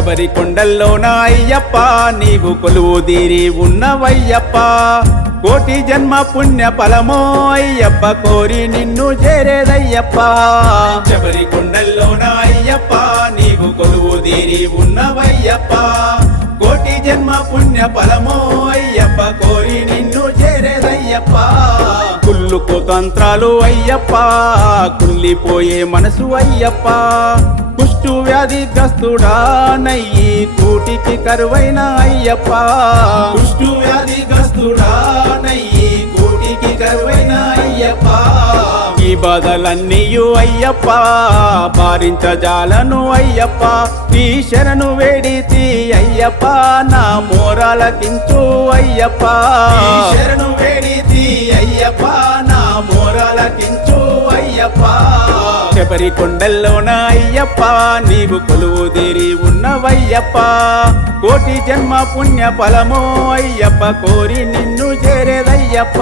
శబరి కొండల్లోన అయ్యప్ప నీవు కొలువు తీరి ఉన్నవయ్యప్ప కోటి జన్మ పుణ్య ఫలమో అయ్యప్ప కోరి నిన్ను చేరేదయ్యప్ప శబరి కొండల్లోన అయ్యప్ప నీవు కొలువు తీరి ఉన్నవయ్యప్ప కోటి జన్మ పుణ్య ఫలమో అయ్యప్ప కోరి నిన్ను చేరేదయ్యప్ప కుళ్ళుకు తంత్రాలు అయ్యప్ప కుళ్ళిపోయే మనసు అయ్యప్ప కుష్టు వ్యాధిగ్రస్తుడా నయ్యి కూటికి కరువైన అయ్యప్ప కుష్టు వ్యాధిగ్రస్తుడా నయ్యి కూటికి కరువైన అయ్యప్ప ఈ బాధలన్నీయు అయ్యప్ప భారించజాలను అయ్యప్ప ఈ శరణు వేడితి అయ్యప్ప నా మోరాలకించు అయ్యప్ప ఈ శరణు వేడితి అయ్యప్ప నా మోరాలకించు అయ్యప్ప శబరి కొండల్లోన అయ్యప్ప నీవు కొలువు తీరి ఉన్నవయ్యప్ప కోటి జన్మ పుణ్య ఫలమో అయ్యప్ప కోరి నిన్ను చేరేదయ్యప్ప